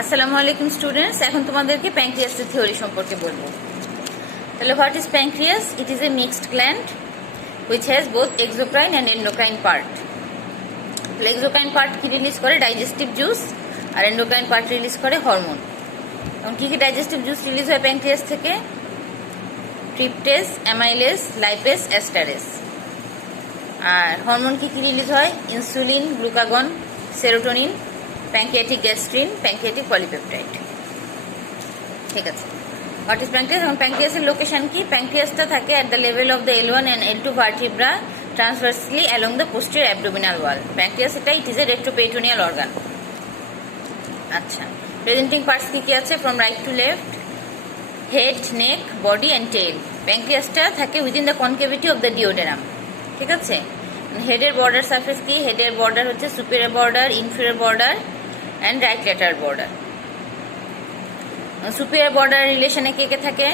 আসসালামু আলাইকুম স্টুডেন্টস, এখন তোমাদেরকে প্যানক্রিয়াসের থিওরি সম্পর্কে বলবো। তাহলে what is pancreas? It is a mixed gland which has both exocrine and endocrine part. তাহলে এক্সোক্রাইন পার্ট কি রিলিজ করে? Digestive juice. আর এন্ডোক্রাইন পার্ট রিলিজ করে হরমোন। এবং কি কি ডাইজেস্টিভ জুস রিলিজ হয় প্যানক্রিয়াস থেকে? Tryptase, amylase, lipase, esterase. আর হরমোন কি কি রিলিজ হয়? Insulin, glucagon, serotonin, pancreatic gastrin, pancreatic polypeptide. ঠিক আছে। What is pancreas? এবং প্যানক্রিয়াসের লোকেশন কি? প্যানক্রিয়াসটা থাকে at the level of the L1 and L2 vertebra transversely along the posterior abdominal wall. Pancreas এটা it is a retroperitoneal organ. আচ্ছা, presenting parts কি কি আছে? From right to left, head, neck, body and tail. প্যানক্রিয়াসটা থাকে within the concavity of the duodenum. ঠিক আছে। হেডের বর্ডার সারফেস কি? হেডের বর্ডার হচ্ছে superior border, inferior border and right lateral border. Superior border রিলেশনে কে কে থাকে?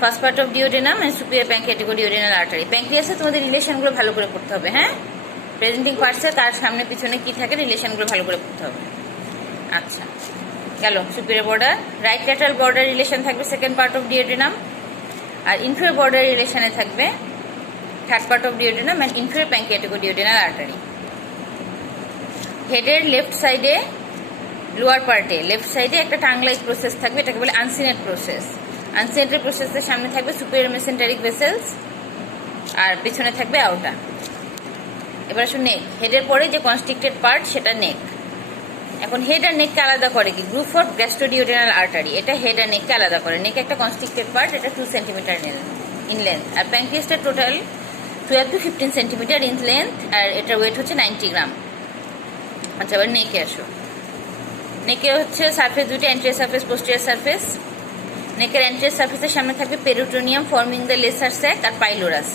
First part of duodenum and superior pancreaticoduodenal artery. প্যানক্রিয়াসে তোমাদের রিলেশনগুলো ভালো করে পড়তে হবে। হ্যাঁ, প্রেজেন্টিং পার্টসে কার সামনে পিছনে কি থাকে রিলেশনগুলো ভালো করে পড়তে হবে। আচ্ছা, গেল superior border. Right lateral border relation থাকবে সেকেন্ড পার্ট অফ ডিওডেনাম, আর ইনফিরিয়র বর্ডার রিলেশনে থাকবে third part of duodenum and inferior pancreaticoduodenal artery. হেডের লেফট সাইডে, লোয়ার পার্টে লেফট সাইডে একটা টাং লাইক প্রসেস থাকবে, এটাকে বলে আনসিনেট প্রসেস। আনসিনেটের প্রসেসের সামনে থাকবে সুপিরিয়র মেসেন্টারিক ভেসেলস আর পিছনে থাকবে আউটা। এবার আসুন নেক। হেডের পরে যে কনস্ট্রিক্টেড পার্ট সেটা নেক। এখন হেড আর নেককে আলাদা করে কি? Groove of gastroduodenal artery. এটা হেড আর নেককে আলাদা করে। নেক একটা কনস্ট্রিক্টেড পার্ট, এটা 2 সেন্টিমিটার ইন লেন্থ। আর প্যানক্রিয়াসটা total 12 to 15 centimetre in length, আর এটার ওয়েট হচ্ছে 90 গ্রাম। আচ্ছা, এবার নেকে আসো। নেকে হচ্ছে সারফেস দুইটা, এন্ট্রিয়ার সারফেস, পোস্টেরিয়র সারফেস। নেকের এন্ট্রিয়ার সারফেসের সামনে থাকবে peritoneum forming the lesser sac আর পাইলোরাস।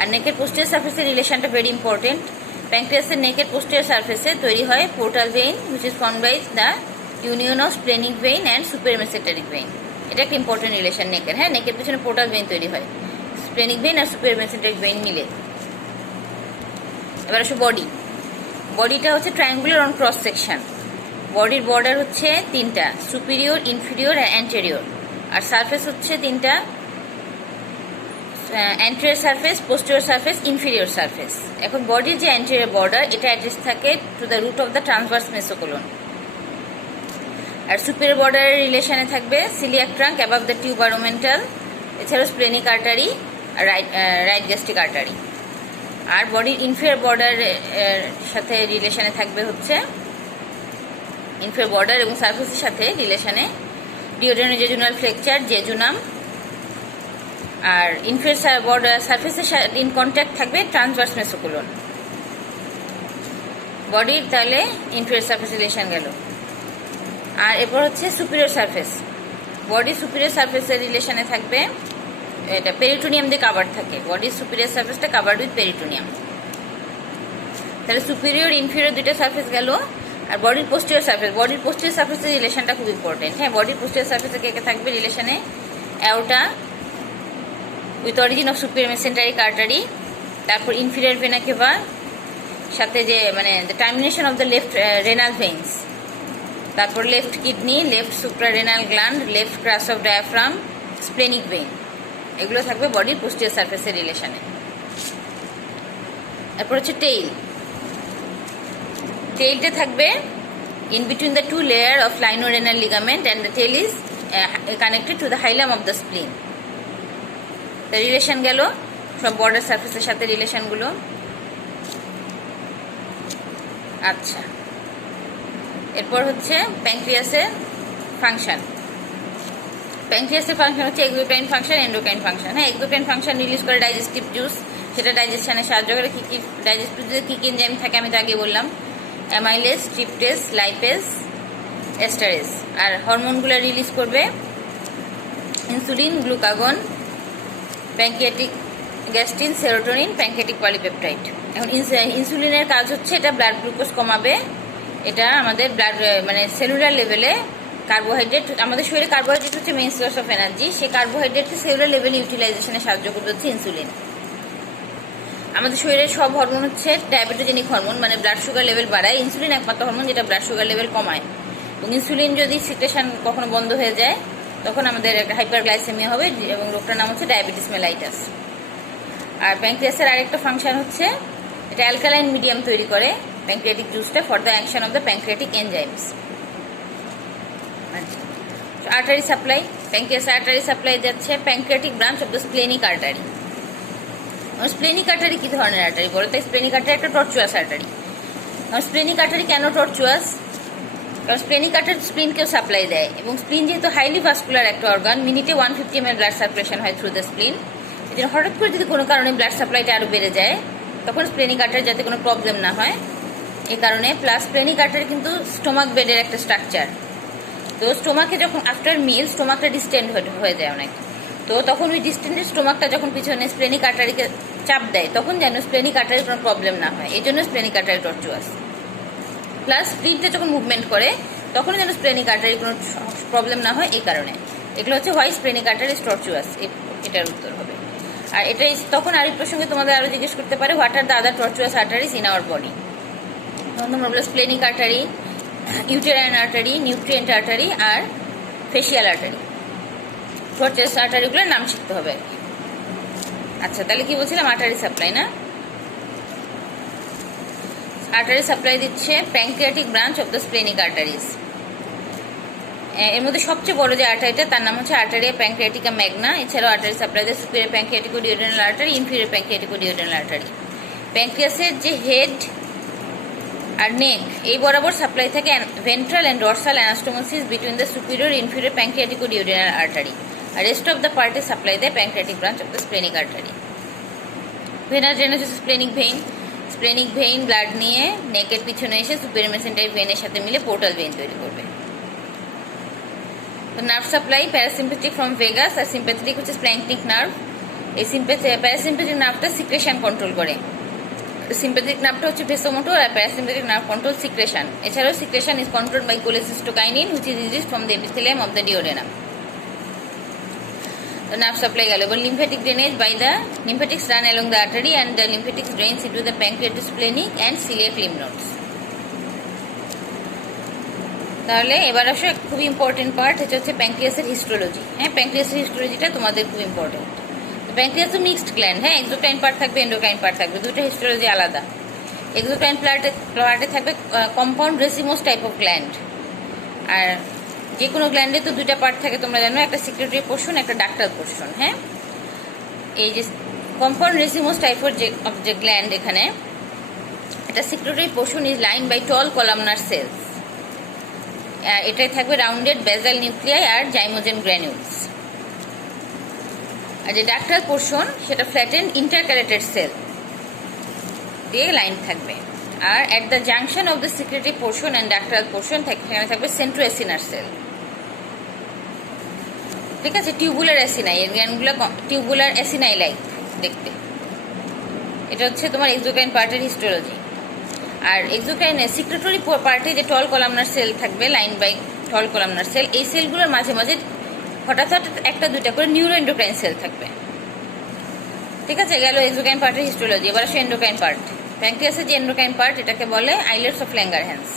আর নেকের পোস্টেরিয়র সারফেসের রিলেশনটা ভেরি ইম্পর্টেন্ট। প্যানক্রিয়াসের নেকের পোস্টেরিয়র সারফেসে তৈরি হয় portal vein which is formed by the union of splenic vein and superior mesenteric vein. এটা একটা ইম্পর্টেন্ট রিলেশন নেকের। হ্যাঁ, নেকের পিছনে পোর্টাল ভেইন তৈরি হয়, স্প্লেনিক ভেইন আর সুপিরিয়র মেসেন্টারিক ভেইন মিলে। এবার আসো বডি। বডিটা হচ্ছে ট্রায়াঙ্গুলার অন ক্রস সেকশন। বডির বর্ডার হচ্ছে তিনটা, সুপিরিয়র, ইনফিরিয়র আর অ্যান্টেরিয়র। আর সারফেস হচ্ছে তিনটা, anterior surface, posterior surface, inferior surface. এখন বডির যে অ্যান্টেরিয়র বর্ডার এটা অ্যাড্রেস থাকে to the root of the transverse mesocolon. আর সুপিরিয়র বর্ডারের রিলেশনে থাকবে celiac trunk above the tuber omentale, এছাড়াও স্প্লেনিক আর্টারি আর রাইট গ্যাস্ট্রিক আর্টারি। আর বডির ইনফিরিয়র বর্ডার সাথে রিলেশনে থাকবে হচ্ছে ইনফিরিয়র বর্ডার এবং সারফেসের সাথে রিলেশনে ডিওডেনোজেজুনাল ফ্লেকচার, জেজুনাম। আর ইনফিরিয়র বর্ডার সারফেসের সাথে ইন কন্ট্যাক্ট থাকবে ট্রান্সভার্স মেসোকোলন। বডির তাহলে ইনফিরিয়র সারফেস রিলেশন গেল। আর এরপর হচ্ছে সুপিরিয়র সারফেস। বডি সুপিরিয়র সারফেসের রিলেশনে থাকবে, এটা পেরিটোনিয়াম দিয়ে কাভার থাকে। বডির সুপিরিয়র সারফেসটা কাভার্ড উইথ পেরিটোনিয়াম। তাহলে সুপিরিয়র, ইনফিরিয়র দুইটা সারফেস গেল। আর বডির পোস্টেরিয়র সারফেস, বডির পোস্টেরিয়র সারফেসের রিলেশনটা খুব ইম্পর্টেন্ট। হ্যাঁ, বডির পোস্টেরিয়র সারফেসে কে কে থাকবে রিলেশনে? Aorta with origin of superior mesenteric artery, তারপর ইনফিরিয়র ভেনা কেভা সাথে যে মানে the termination of the left renal veins, তারপর left kidney, left suprarenal gland, left crus of diaphragm, splenic vein. এগুলো থাকবে বডির পোস্টেরিয়র সারফেসের রিলেশনে। তারপর হচ্ছে টেইল। টেইলটা থাকবে in between the two layer of lienorenal ligament and the tail is connected to the hilum of the spleen. The relation গেল সব বর্ডার সারফেসের সাথে রিলেশনগুলো। আচ্ছা, এরপর হচ্ছে প্যানক্রিয়াসের ফাংশন। প্যানক্রিয়াসের ফাংশন হচ্ছে এক্সোক্রাইন ফাংশন, এন্ডোক্রাইন ফাংশন। হ্যাঁ, এক্সোক্রাইন ফাংশন রিলিজ করে ডাইজেস্টিভ জুস, সেটা ডাইজেশনে সাহায্য করে। কি কি ডাইজেস্টিভ জুসে কি কি এনজাইম থাকে আমি তো আগে বললাম, অ্যামাইলেস, ট্রিপটেস, লাইপেস, অ্যাস্টারেস। আর হরমোনগুলো রিলিজ করবে insulin, glucagon, pancreatic gastrin, serotonin, pancreatic polypeptide. এখন ইনসুলিনের কাজ হচ্ছে এটা ব্লাড গ্লুকোজ কমাবে। এটা আমাদের ব্লাড মানে সেলুলার লেভেলে কার্বোহাইড্রেট, আমাদের শরীরে কার্বোহাইড্রেট হচ্ছে মেইন সোর্স অফ এনার্জি, সেই কার্বোহাইড্রেটকে সেলুলার লেভেলে ইউটিলাইজেশনে সাহায্য করতে হচ্ছে ইনসুলিন। আমাদের শরীরের সব হরমোন হচ্ছে ডায়াবেটোজেনিক হরমোন, মানে ব্লাড সুগার লেভেল বাড়ায়। ইনসুলিন একমাত্র হরমোন যেটা ব্লাড সুগার লেভেল কমায়। এবং ইনসুলিন যদি সিক্রেশন কখনো বন্ধ হয়ে যায় তখন আমাদের একটা হাইপারগ্লাইসেমিয়া হবে এবং রোগটার নাম হচ্ছে ডায়াবেটিস মেলাইটাস। আর প্যাঙ্ক্রিয়াসের আরেকটা ফাংশন হচ্ছে এটা অ্যালকালাইন মিডিয়াম তৈরি করে প্যাঙ্ক্রিয়াটিক জুসটা for the action of the pancreatic enzymes. Artery supply, pancreas artery supply যাচ্ছে pancreatic branch of the splenic artery. Splenic artery কি ধরনের আর্টারি বলো তো? স্প্লেনিক আর্টারি একটা টর্চুয়াস আর্টারি। স্প্লেনিক আর্টারি কেন টর্চুয়াস? কারণ স্প্লেনিক আর্টারি স্প্লিনকেও সাপ্লাই দেয় এবং স্প্লিন যেহেতু হাইলি ভাস্কুলার একটা অর্গান, মিনিটে 150 ml ব্লাড সার্কুলেশন হয় থ্রু দ্য স্প্লিন। এই জন্য হঠাৎ করে যদি কোনো কারণে ব্লাড সাপ্লাইটা আরো বেড়ে যায় তখন স্প্লেনিক আর্টারি যাতে কোনো প্রবলেম না হয় এই কারণে। প্লাস স্প্লেনিক আর্টারি কিন্তু স্টোমাক বেডের একটা স্ট্রাকচার, তো স্টোমাকে যখন আফটার মিল স্টোমাকটা ডিস্টেন্ড হয়ে যায় অনেক, তো তখন ওই ডিস্টেন্ডেড স্টোমাকটা যখন পিছনে স্প্লেনিক আর্টারিকে চাপ দেয় তখন যেন স্প্লেনিক আর্টারির কোনো প্রবলেম না হয়, এই জন্য স্প্লেনিক আর্টারি টর্চুয়াস। প্লাস স্প্লিনটা যখন মুভমেন্ট করে তখন যেন স্প্লেনিক আর্টারির কোনো প্রবলেম না হয় এই কারণে। এগুলো হচ্ছে হোয়াই স্প্লেনিক আর্টারি ইজ টর্চুয়াস, এটার উত্তর হবে। আর এটাই তখন আর এই প্রসঙ্গে তোমাদের আরো জিজ্ঞেস করতে পারে what are the other tortuous arteries in our body. তোমরা বলো splenic artery, uterine artery, nutrient artery আর ফেসিয়াল আর্টারি। টর্চুয়াস আর্টারিগুলোর নাম শিখতে হবে। আচ্ছা, তাহলে কি বলছিলাম? আর্টারি সাপ্লাই না? আর্টারি সাপ্লাই দিচ্ছে pancreatic branch of the splenic arteries. এর মধ্যে সবচেয়ে বড় যে আর্টারিটা তার নাম হচ্ছে আর্টারিয়া প্যাঙ্ক্রিয়াটিকা ম্যাগনা। এছাড়াও আর্টারি সাপ্লাই দেয় superior pancreatico duodenal artery, inferior pancreatico duodenal artery. প্যাঙ্ক্রিয়াসের যে হেড আর নেক এই বরাবর সাপ্লাই থাকে ventral and dorsal anastomosis between the superior inferior pancreatico duodenal artery. আর রেস্ট অফ দ্য পার্টে সাপ্লাই দেয় pancreatic branch of the splenic artery. Venous drainage হচ্ছে splenic vein. Splenic vein blood নিয়ে নেকের পিছনে এসে সুপিরিয়র মেসেন্টারি ভেইনের সাথে মিলে পোর্টাল ভেইন তৈরি করবে। তো nerve supply parasympathetic from vagus আর সিম্প্যাথেটিক হচ্ছে স্প্ল্যাঙ্কটিক নার্ভ। এই প্যারাসিম্প্যাথিক নার্ভটা সিক্রেশন কন্ট্রোল করে। সিম্প্যাথেটিক নার্ভটা হচ্ছে ভেসোমোটর আর প্যারাসিম্প্যাথিক নার্ভ কন্ট্রোল সিক্রেশন। এছাড়াও secretion is controlled by cholecystokinin which is released from the epithelium of the duodenum. তো নার্ভ সাপ্লাই গেল। এবার lymphatic drainage by the lymphatics run along the artery and the lymphatics drains into the pancreaticosplenic and celiac lymph nodes. তাহলে এবার আসলে খুব important part হচ্ছে প্যাঙ্ক্রিয়াসের histology. হ্যাঁ, প্যাঙ্ক্রিয়াসের হিস্টোলজিটা তোমাদের খুব ইম্পর্টেন্ট। প্যাঙ্ক্রিয়াস তো মিক্সড গ্ল্যান্ড, হ্যাঁ, এক্সোক্রাইন পার্ট থাকবে, এন্ডোক্রাইন পার্ট থাকবে, দুটো হিস্টোলজি আলাদা। এক্সোক্রাইন পার্টে থাকবে compound racemose type of gland. আর যে কোনো গ্ল্যান্ডে তো দুইটা পার্ট থাকে তোমরা জানো, একটা সিক্রেটরি পোর্শন, একটা ডাক্টাল পোর্শন। হ্যাঁ, এই যে কম্পাউন্ড রেসিমোস টাইপ অফ যে গ্ল্যান্ড এখানে, এটা secretory portion is line by tall columnar cells. এটাই থাকবে রাউন্ডেড বেজাল নিউক্লিয়াই আর জাইমোজেন গ্র্যানিউলস। আর যে ডাক্টাল পোর্শন সেটা ফ্ল্যাটেন্ড ইন্টারক্যালেটেড সেল দিয়ে লাইন থাকবে। আর at the junction of the secretory portion and ductal portion সেখানে থাকবে সেন্ট্রোএসিনার সেল। ঠিক আছে, টিউবুলার অ্যাসিনাই, এর গ্ল্যান্ডগুলো টিউবুলার অ্যাসিনাই লাইক দেখতে। এটা হচ্ছে তোমার এক্সোক্রাইন পার্টের হিস্টোলজি। আর এক্সোক্রাইন সিক্রেটরি পার্টে যে টল কলামনার সেল থাকবে line by tall columnar cell, এই সেলগুলোর মাঝে মাঝে হঠাৎ হঠাৎ একটা দুইটা করে নিউরো এন্ডোক্রাইন সেল থাকবে। ঠিক আছে, গেল এক্সোক্রাইন পার্টের হিস্টোলজি। এবার আসে এন্ডোক্রাইন পার্ট। প্যাঙ্ক্রিয়াসের যে এন্ডোক্রাইন পার্ট এটাকে বলে আইলেটস অফ ল্যাঙ্গারহ্যান্স।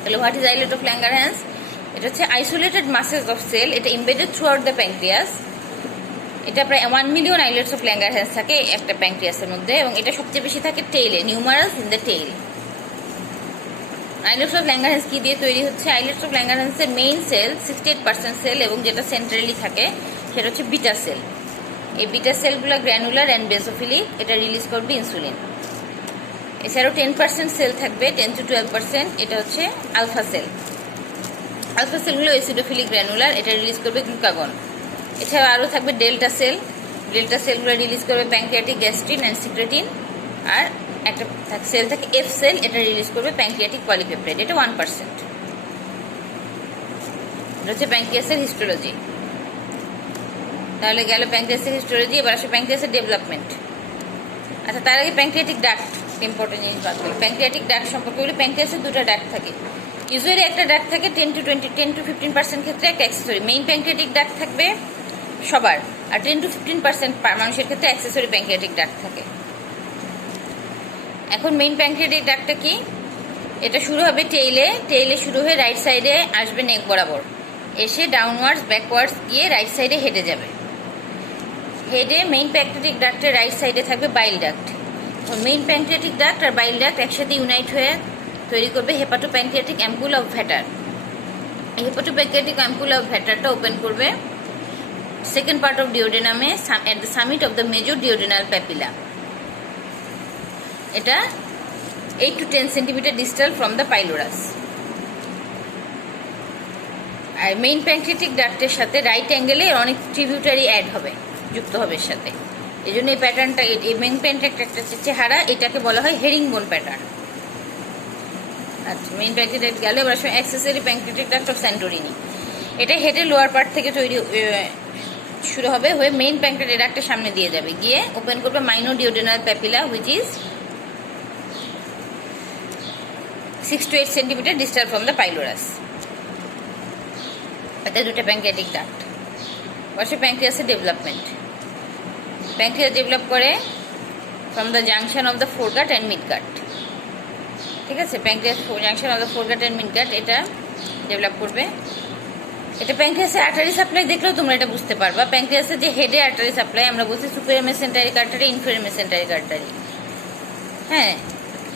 তাহলে what is eyelet of Langerhans? এটা হচ্ছে আইসোলেটেড মাসেস অফ সেল, এটা embedded through out the pancreas. এটা প্রায় 1 মিলিয়ন আইলেটস অফ ল্যাঙ্গারহ্যান্স থাকে একটা প্যাঙ্ক্রিয়াসের মধ্যে, এবং এটা সবচেয়ে বেশি থাকে টেইলে, numerous in the tail. Islets of Langerhans কি দিয়ে তৈরি হচ্ছে? আইলেটস অফ ল্যাঙ্গারহ্যান্সের মেইন সেল 68% সেল, এবং যেটা সেন্ট্রালি থাকে সেটা হচ্ছে বিটা সেল। এই বিটা সেলগুলো গ্র্যানুলার অ্যান্ড বেসোফিলিক, এটা রিলিজ করবে ইনসুলিন। এছাড়াও 10% সেল থাকবে, 10 to 12%, এটা হচ্ছে আলফা সেল। আলফা সেলগুলো এসিডোফিলিক গ্র্যানুলার, এটা রিলিজ করবে গ্লুকাগন। এছাড়াও আরও থাকবে ডেল্টা সেল। ডেল্টা সেলগুলো রিলিজ করবে প্যাঙ্ক্রিয়াটিক গ্যাস্ট্রিন অ্যান্ড সিক্রেটিন। আর একটা সেল থাকে এফ সেল, এটা রিলিজ করবে প্যাঙ্ক্রিয়াটিক পলিপেপটাইড, এটা 1%। এটা হচ্ছে প্যাঙ্ক্রিয়াসের হিস্টোলজি। তাহলে গেল প্যাঙ্ক্রিয়াসের হিস্টোলজি। এবার আসে প্যাঙ্ক্রিয়াসের ডেভেলপমেন্ট। আচ্ছা, তার আগে প্যাঙ্ক্রিয়াটিক ডাক্ট ইম্পর্টেন্ট জিনিস বাদ করি। প্যাঙ্ক্রিয়াটিক ডাক্ট সম্পর্কে বলি। প্যাঙ্ক্রিয়াসের দুটো ডাক্ট থাকে, ইউজুয়ালি একটা ডাক্ট থাকে 10 to 15% ক্ষেত্রে একটা অ্যাক্সেসরি। মেইন প্যাঙ্ক্রিয়াটিক ডাক্ট থাকবে সবার, আর 10 to 15% মানুষের ক্ষেত্রে অ্যাক্সেসরি প্যাঙ্ক্রিয়াটিক ডাক্ট থাকে। এখন মেইন প্যাঙ্ক্রিয়াটিক ডাক্টটা কি? এটা শুরু হবে টেইলে শুরু হয়ে রাইট সাইডে আসবে নেক বরাবর, এসে ডাউনওয়ার্ডস ব্যাকওয়ার্ডস গিয়ে রাইট সাইডে হেডে যাবে। হেডে মেইন প্যানক্রিয়াটিক ডাক্টের রাইট সাইডে থাকবে bile duct. Main pancreatic duct আর বাইল ডাক্ট একসাথে ইউনাইট হয়ে তৈরি করবে হেপাটোপ্যানক্রিয়াটিক অ্যাম্পুল অফ ভ্যাটার। এই হেপাটোপ্যানক্রিয়াটিক অ্যাম্পুল অফ ভ্যাটারটা ওপেন করবে সেকেন্ড পার্ট অফ ডিওডেনামে at the summit of the major duodenal papilla. এটা 8 to 10 centimetre distal from the pylorus. আর মেইন প্যানক্রিয়াটিক ডাক্টের সাথে রাইট অ্যাঙ্গেলে অনেক ট্রিবিউটারি অ্যাড হবে, যুক্ত হবে এর সাথে। এই জন্য এই প্যাটার্নটা, এই মেইন প্যানক্রিয়াটিক চেহারা, এটাকে বলা হয় হেরিং বোন প্যাটার্ন। আচ্ছা, মেইন প্যানক্রিয়াটিক গেল, এবার accessory pancreatic duct of Santorini. এটা হেডের লোয়ার পার্ট থেকে শুরু হবে, হয়ে মেইন প্যানক্রিয়াটিক ডাক্টের সামনে দিয়ে যাবে, গিয়ে ওপেন করবে minor duodenal papilla which is 6 to 8 centimetre distal from the pylorus. এটা দুটো প্যানক্রিয়াটিক ডাক্ট। পাশে প্যানক্রিয়াসের ডেভেলপমেন্ট। প্যানক্রিয়াস ডেভেলপ করে from the junction of the foregut and midgut. ঠিক আছে, pancreas junction of the foregut and midgut এটা develop করবে। এটা প্যানক্রিয়াসের আর্টারি সাপ্লাই দেখলেও তোমরা এটা বুঝতে পারবা। প্যানক্রিয়াসের যে হেডে আর্টারি সাপ্লাই আমরা বলছি superior mesenteric artery, inferior mesenteric artery. হ্যাঁ,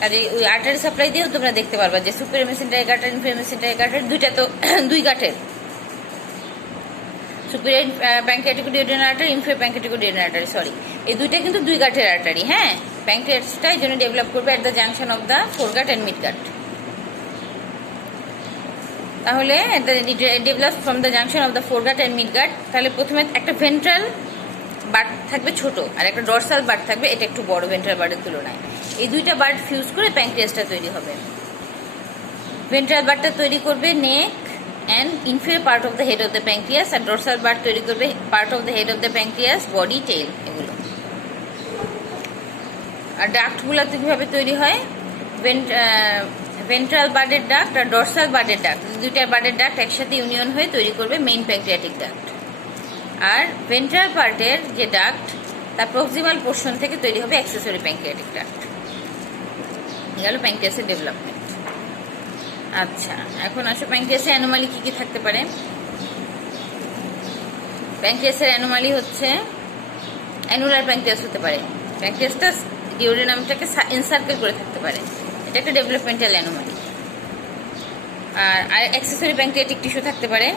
আর ওই আর্টারি সাপ্লাই দিয়েও তোমরা দেখতে পারবা যে superior mesenteric artery, inferior mesenteric artery দুইটা তো দুই গাঁটের। Superior pancreaticoduodenal artery, inferior pancreaticoduodenal artery, sorry, এই দুইটা কিন্তু দুই গাঁটের আর্টারি। হ্যাঁ, প্যানক্রিয়াসটা এই জন্য ডেভেলপ করবে at the junction of the foregut and midgut. তাহলে develop from the junction of the foregut and midgut. তাহলে প্রথমে একটা ভেন্ট্রাল বার্ড থাকবে ছোট, আর একটা ডরসাল বার্ড থাকবে, এটা একটু বড় ভেন্ট্রাল বার্ডের তুলনায়। এই দুইটা বার্ড ফিউজ করে প্যানক্রিয়াসটা তৈরি হবে। ভেন্ট্রাল বার্ডটা তৈরি করবে neck and inferior part of the head of the pancreas, আর ডরসাল বার্ড তৈরি করবে part of the head of the pancreas, body, tail, এগুলো। আর ডাক্টগুলো কিভাবে তৈরি হয়? ভেন্ট্রাল বার্ডের ডাক্ট আর ডরসাল বার্ডের ডাক্ট, দুইটা বার্ডের ডাক্ট একসাথে ইউনিয়ন হয়ে তৈরি করবে মেইন প্যানক্রিয়াটিক ডাক্ট। আর ভেন্ট্রাল পার্টের যে ডাক্ট তার প্রক্সিমাল পোর্শন থেকে তৈরি হবে অ্যাক্সেসরি প্যানক্রিয়াটিক ডাক্ট। গেল প্যানক্রিয়াসের ডেভেলপমেন্ট। আচ্ছা, এখন আসো প্যানক্রিয়াসের অ্যানোমালি কি কি থাকতে পারে। প্যানক্রিয়াসের অ্যানোমালি হচ্ছে অ্যানুলার প্যানক্রিয়াস হতে পারে। প্যানক্রিয়াসটা ডিওডেনামটাকে এনসার্কেল করে থাকতে পারে, এটা একটা ডেভেলপমেন্টাল অ্যানোমালি। আর অ্যাক্সেসরি প্যানক্রিয়াটিক টিস্যু থাকতে পারে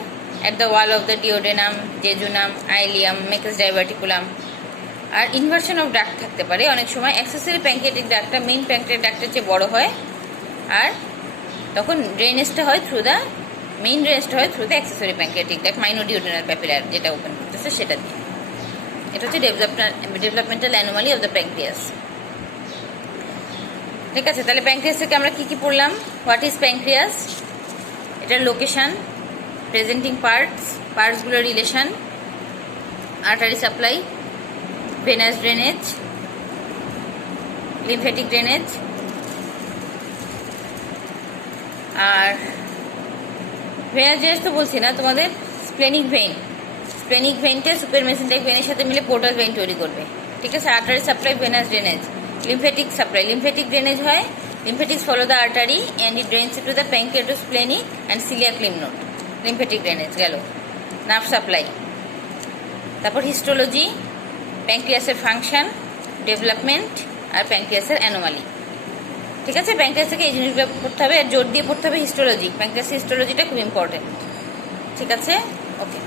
at the wall of the duodenum, jejunum, ileum, mucus diverticulum। আর ইনভার্সন অফ ডাক্ট থাকতে পারে। অনেক সময় অ্যাক্সেসরি প্যানক্রিয়াটিক ডাক্টটা মেইন প্যানক্রিয়াটিক ডাক্টের চেয়ে বড় হয়, আর তখন ড্রেনেজটা হয় থ্রু দ্য মেইন ড্রেনেজটা হয় through the accessory pancreatic duct, minor duodenal প্যাপিলার যেটা ওপেন করতেছে সেটা দিয়ে। এটা হচ্ছে developmental anomaly of the pancreas. ঠিক আছে, তাহলে প্যানক্রিয়াস থেকে আমরা কি কি পড়লাম? হোয়াট ইজ প্যানক্রিয়াস, এটার লোকেশন, প্রেজেন্টিং পার্টসগুলোর relation, artery supply, venous drainage, lymphatic drainage, আর ভেনাস ড্রেনেজ তো বলছি না তোমাদের, স্প্লেনিক ভেইনটা সুপিরিয়র মেসেন্টারিক ভেইনের সাথে মিলে পোর্টাল ভেইন তৈরি করবে। ঠিক আছে, artery supply, venous drainage, lymphatic supply, lymphatic drainage হয়, lymphatics follow the artery and it drains to the pancreaticosplenic and celiac lymph node. Lymphatic drainage গেল। নার্ভ সাপ্লাই, তারপর হিস্টোলজি, প্যানক্রিয়াসের ফাংশন, ডেভেলপমেন্ট, আর প্যানক্রিয়াসের অ্যানোমালি। ঠিক আছে, প্যানক্রিয়াস থেকে এই জিনিসগুলো পড়তে হবে, আর জোর দিয়ে পড়তে হবে হিস্টোলজি। প্যানক্রিয়াসের হিস্টোলজিটা খুব ইম্পর্টেন্ট। ঠিক আছে, ওকে।